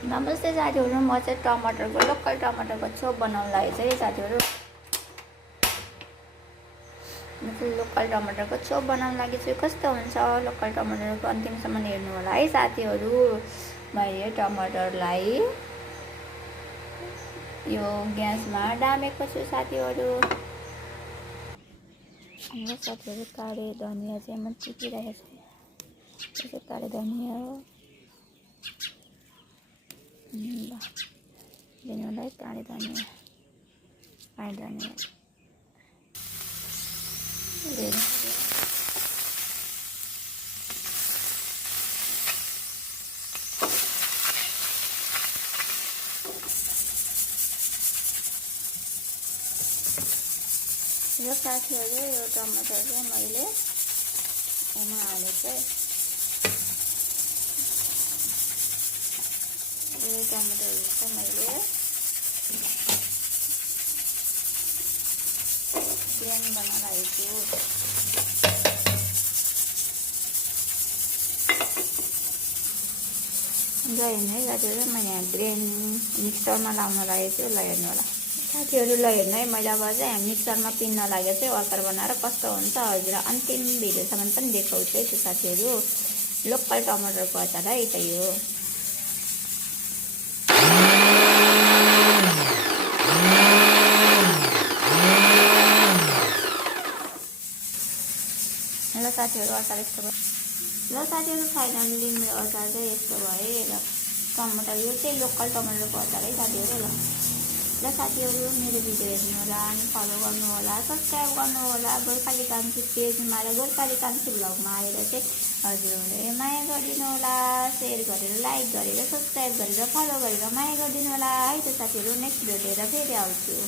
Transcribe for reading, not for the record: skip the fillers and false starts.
नमस्ते साथीहरू, म चाहिँ टमाटरको लोकल टमाटरको चोप बनाउन लागेको छु है साथीहरू। म चाहिँ लोकल टमाटरको चोप बनाउन लागेको छु। कस्तो हुन्छ लोकल टमाटरको अन्तिमसम्म हेर्नु होला है साथीहरू। मैले टमाटरलाई यो ग्यासमा डामेको छु साथीहरू। हाम्रो साथीहरू काले धनिया चाहिँ म टिपिरहेको छु। यो काले धनिया हो। दिनुलाई काले धनिया यो साथीहरू, यो टमाटर चाहिँ मैले यसमा हालेको है। यो टमाटरहरू चाहिँ मैले प्लेन बनाउन लागेको छु। ल हेर्नु है साथीहरू, मैले यहाँ ग्रेन मिक्सरमा लाउन लागेको छु। ल हेर्नु होला साथीहरू, ल हेर्नु है, मैले अब चाहिँ मिक्सरमा पिन्न लागेको चाहिँ अचार बनाएर कस्तो हुन्छ हजुर अन्तिम भिडियोसम्म पनि देखाउँछु है। त्यो साथीहरू लोकल टमाटरको अचार है त यो। ल साथीहरू, अचार यस्तो भयो। ल साथीहरू, फाइनल्ली मेरो अचार चाहिँ यस्तो भयो। र टमाटर यो चाहिँ लोकल टमाटरको अचार है साथीहरू। ल साथीहरू, मेरो भिडियो हेर्नु होला, अनि फलो गर्नु होला, सब्सक्राइब गर्नु होला। गोर्खाली कान्छी पेजमा र गोर्खाली कान्छी भ्लगमा आएर चाहिँ हजुरहरूले माया गरिदिनु होला। सेयर गरेर, लाइक गरेर, सब्सक्राइब गरेर, फलो गरेर माया गरिदिनु होला है त साथीहरू। नेक्स्ट भिडियो लिएर फेरि आउँछु।